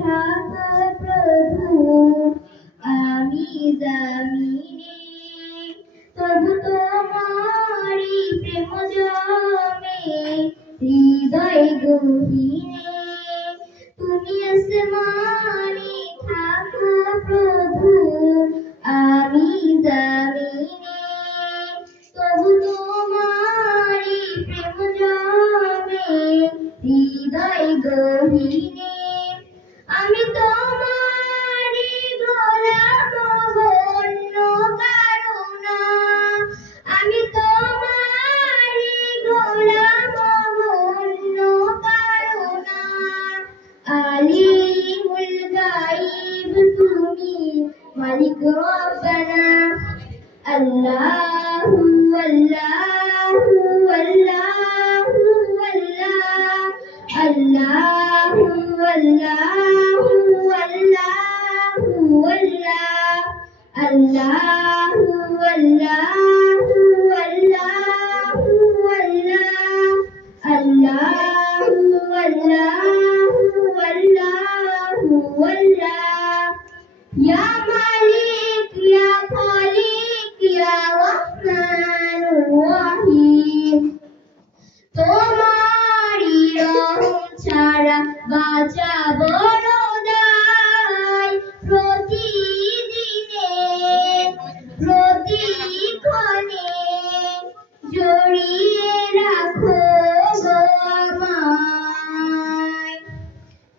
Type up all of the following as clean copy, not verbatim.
থাকো প্রভু আমি জামিনে, তবু তোমারি প্রেম জমে হৃদয় গহীনে। তুমি আসমানে থাকো প্রভু আমি জামিনে, তবু তোমারি প্রেম জমে হৃদয় গহীনে। আমি তোমারি গোলাম অন্য কারো না, আমি তোমারি গোলাম অন্য কারো না। আলিমুল গায়ব তুমি মালিক রব্বানা, আল্লাহু আল্লাহু আল্লাহু আল্লাহ, আল্লাহু আল্লাহু আল্লাহু আল্লাহ, আল্লাহু আল্লাহু আল্লাহু আল্লাহ, আল্লাহু আল্লাহু আল্লাহু আল্লাহ। ইয়া মালিক ইয়া খালিক ইয়া রহমানুর রহিম, তোমারি রহম ছাড়া বাঁচা বড় দায়। প্রতিদিনে প্রতিক্ষণে জড়িয়ে রাখো গো আমায়,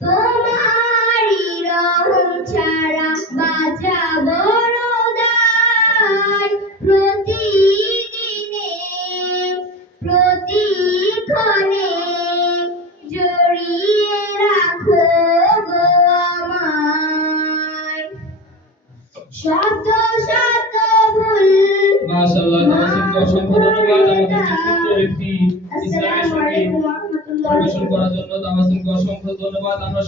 তোমারি রহম ছাড়া বাঁচা বড় দায়। প্রতিদিনে প্রতিক্ষণে জড়িয়ে রাখো গো আমায়। শত শত ভুল মাশাআল্লাহ, তামাসুলকে অসংখ্য ধন্যবাদ আমাদের সুন্দর একটি ইসলামী সঙ্গীত পরিবেশন করার জন্য। তামাসুলকে অসংখ্য ধন্যবাদ। আমরা